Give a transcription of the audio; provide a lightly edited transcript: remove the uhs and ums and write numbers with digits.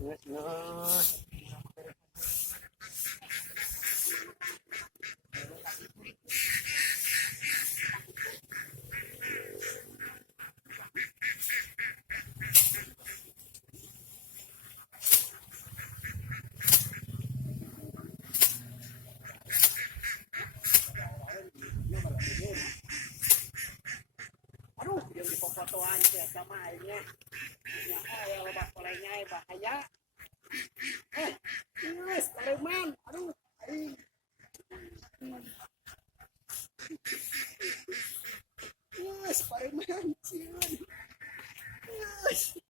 Ingat, ingat. Aduh, yang di fotoan ya sama airnya. Ya, yang lebah kolenya bahaya. Yes, Pareman. Aduh, aing. Yes, Pareman. Cian.